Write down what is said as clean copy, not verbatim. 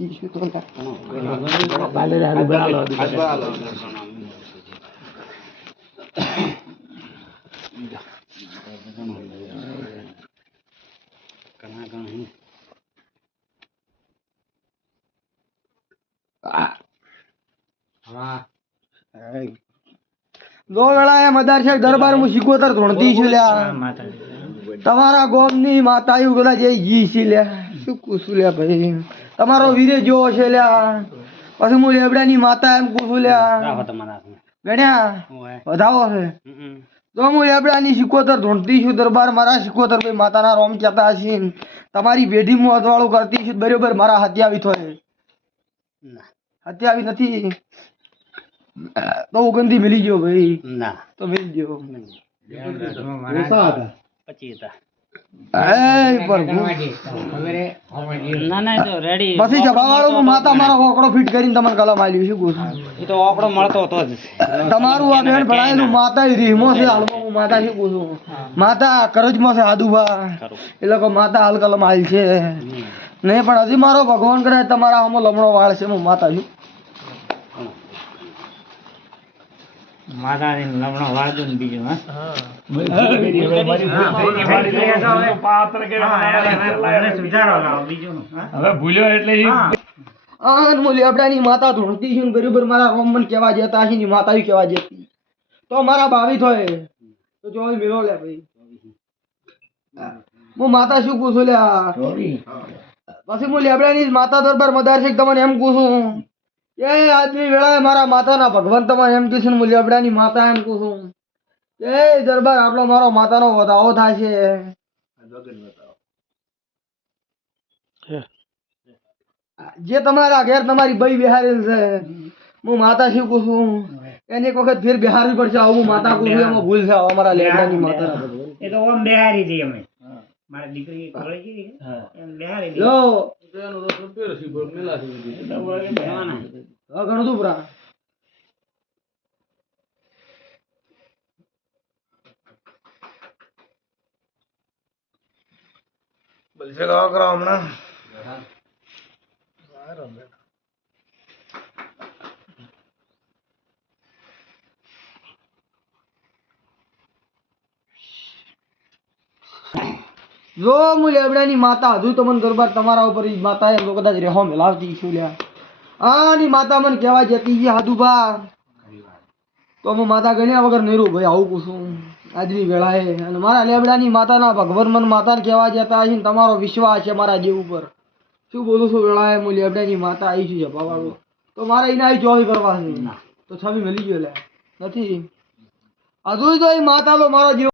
ઈશુ તો દો વેળા એ મદાર છે દરબાર હું શીખોતર ધોણતી છું લ્યા તમારા ગોમની માતાયું કદાચ એ જી છે લ્યા શું પૂછું લ્યા ભાઈ તમારો વીરે જોવો છે લ્યા પછી હું લેબડાની માતા એમ પૂછું લ્યા ગણ્યા વધાવો છે તો હું લેબડાની શીખોતર ધોણતી છું દરબાર મારા શીખોતર ભાઈ માતાના રોમ કહેતા હશે તમારી પેઢીમાં અજવાળું કરતી છું બરોબર મારા હત્યાવી થોય હત્યાવી નથી તો ગંદી મિલી ગયો ભાઈ ના તો મિલી ગયો પછી જવાવાળો માતા મારો ઓકડો ફિટ કરીને તમને કલમ આલ્યું શું કહું એ તો ઓકડો મળતો હતો જ તમારું આ બેન ભણાયેલું માતા રીમો છે હાલમાં હું માતા શું કહું છું માતા કરજમાં છે આદુભા એ લોકો માતા હાલ કલમ આલ છે નહીં પણ હજી મારો ભગવાન કરે તમારા આમાં લમણો વાળ છે હું માતા છું માતાને લમણો વાળજો ને બીજું હવે ભૂલ્યો એટલે લેબડાની માતા ધોણતી છે બરોબર મારા રોમન કેવા જતા છે માતા કેવા જતી તો મારા ભાવી થોય તો જો મેળો લે ભાઈ હું માતા શું પૂછું લ્યા પછી હું લેબડાની માતા દરબાર મદાર છે તમને એમ પૂછું એ આજની વેળાએ મારા માતાના ભગવાન તમારે એમ કીધું મુલિયાબડાની માતા એમ કહું એ દરબાર આપણો મારો માતાનો વધાવો થાય છે જે તમારા ઘેર તમારી બઈ બિહારેલ છે હું માતા શું કહું છું એને એક વખત ફેર બિહારવી પડશે આવું માતા કહું છું એમાં ભૂલ છે અમારા લેબડાની માતા એ તો ઓમ બિહારી છે અમે મારી દીકરી એમ બિહારી લો ઘણું તું પુરા બલસે ગાવ કરાવ હમણાં જો હું લેબડાની માતા હજુ તમને દરબાર તમારા ઉપર માતા એમ તો કદાચ રેહો મેલાવતી છું લ્યા આની માતા મને કહેવા જતી છે હાદુભા તો હું માતા ગણ્યા વગર નહીં ભાઈ આવું પૂછું આજની વેળાએ અને મારા લેબડાની માતાના ભગવાન મને માતાને કહેવા જતા છે તમારો વિશ્વાસ છે મારા જીવ ઉપર શું બોલું છું વેળાએ હું લેબડાની માતા આવી છું જપાવાળું તો મારે એને આવી ચોવી કરવા છે તો છબી મળી ગયો લે નથી હજુ તો એ માતા લો મારો જીવ